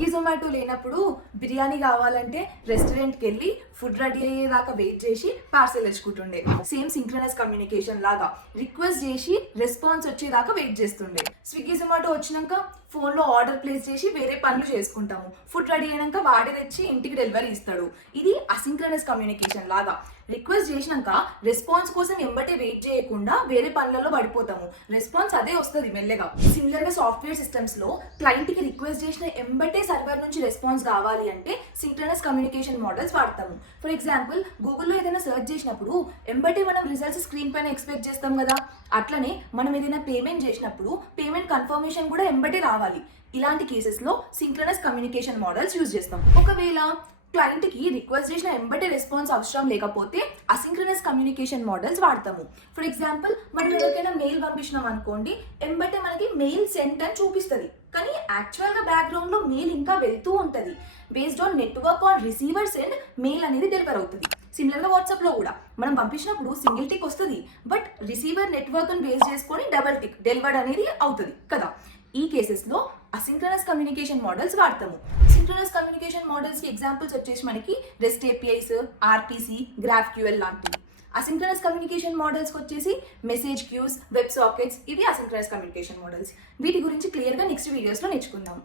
Swiggy Zomato లేనప్పుడు బిర్యానీ కావాలంటే రెస్టారెంట్కి వెళ్ళి ఫుడ్ రెడీ అయ్యేదాకా వెయిట్ చేసి పార్సెల్ తెచ్చుకుంటుండే. సేమ్ సింక్రనస్ కమ్యూనికేషన్ లాగా రిక్వెస్ట్ చేసి రెస్పాన్స్ వచ్చేదాకా వెయిట్ చేస్తుండే. స్విగ్గీ జొమాటో వచ్చినాక ఫోన్లో ఆర్డర్ ప్లేస్ చేసి వేరే పనులు చేసుకుంటాము. ఫుడ్ రెడీ అయినాక వాడే తెచ్చి ఇంటికి డెలివరీ ఇస్తాడు. ఇది అసింక్రనస్ కమ్యూనికేషన్ లాగా. రిక్వెస్ట్ చేసినాక రెస్పాన్స్ కోసం ఎంబటే వెయిట్ చేయకుండా వేరే పనులలో పడిపోతాము. రెస్పాన్స్ అదే వస్తుంది మెల్లగా. సిమిలర్ గా సాఫ్ట్వేర్ సిస్టమ్స్ లో క్లయింట్ కి రిక్వెస్ట్ చేసిన ఎంబటే సర్వర్ నుంచి రెస్పాన్స్ కావాలి అంటే సింక్రనస్ కమ్యూనికేషన్ మోడల్స్ వాడతాము. ఫర్ ఎగ్జాంపుల్ గూగుల్లో ఏదైనా సెర్చ్ చేసినప్పుడు ఎంబటే మనం రిజల్ట్స్ స్క్రీన్ పైన ఎక్స్పెక్ట్ చేస్తాం కదా, అట్లనే మనం ఏదైనా పేమెంట్ చేసినప్పుడు పేమెంట్ కన్ఫర్మేషన్ కూడా ఎంబటే రావాలి. ఇలాంటి కేసెస్ లో సింక్రనస్ కమ్యూనికేషన్ మోడల్స్ యూజ్ చేస్తాం. ఒకవేళ క్లయింట్ కి రిక్వెస్ట్ చేసిన ఎంబటే రెస్పాన్స్ అవసరం లేకపోతే అసింక్రనస్ కమ్యూనికేషన్ మోడల్స్ వాడతాము. ఫర్ ఎగ్జాంపుల్ మనం ఎవరికైనా మెయిల్ పంపించినాం అనుకోండి, ఎంబటే మనకి మెయిల్ సెంట్ అని చూపిస్తుంది, కానీ యాక్చువల్ గా బ్యాక్గ్రౌండ్ లో మెయిల్ ఇంకా వెళ్తూ ఉంటుంది. Based on network on receiver send mail అనేది డెలివర్ అవుతుంది. సిమిలర్ గా వాట్సాప్ లో కూడా మనం పంపించినప్పుడు సింగిల్ టిక్ వస్తుంది, బట్ రిసీవర్ నెట్వర్క్ ని బేస్ చేసుకొని డబుల్ టిక్ డెలివర్డ్ అనేది అవుతుంది కదా. ఈ కేసెస్ లో అసింక్రనస్ కమ్యూనికేషన్ మోడల్స్ వాడతాము. సింక్రనస్ కమ్యూనికేషన్ మోడల్స్ కి ఎగ్జాంపుల్స్ వచ్చేసి మనకి రెస్ట్ ఏపీఐస్, ఆర్పిసి, గ్రాఫ్క్యూఎల్ లాంటివి. అసింక్రనస్ కమ్యూనికేషన్ మోడల్స్కి వచ్చేసి మెసేజ్ క్యూస్, వెబ్ సాకెట్స్, ఇవి అసింక్రనస్ కమ్యూనికేషన్ మోడల్స్. వీటి గురించి క్లియర్గా నెక్స్ట్ వీడియోస్లో నేర్చుకుందాం.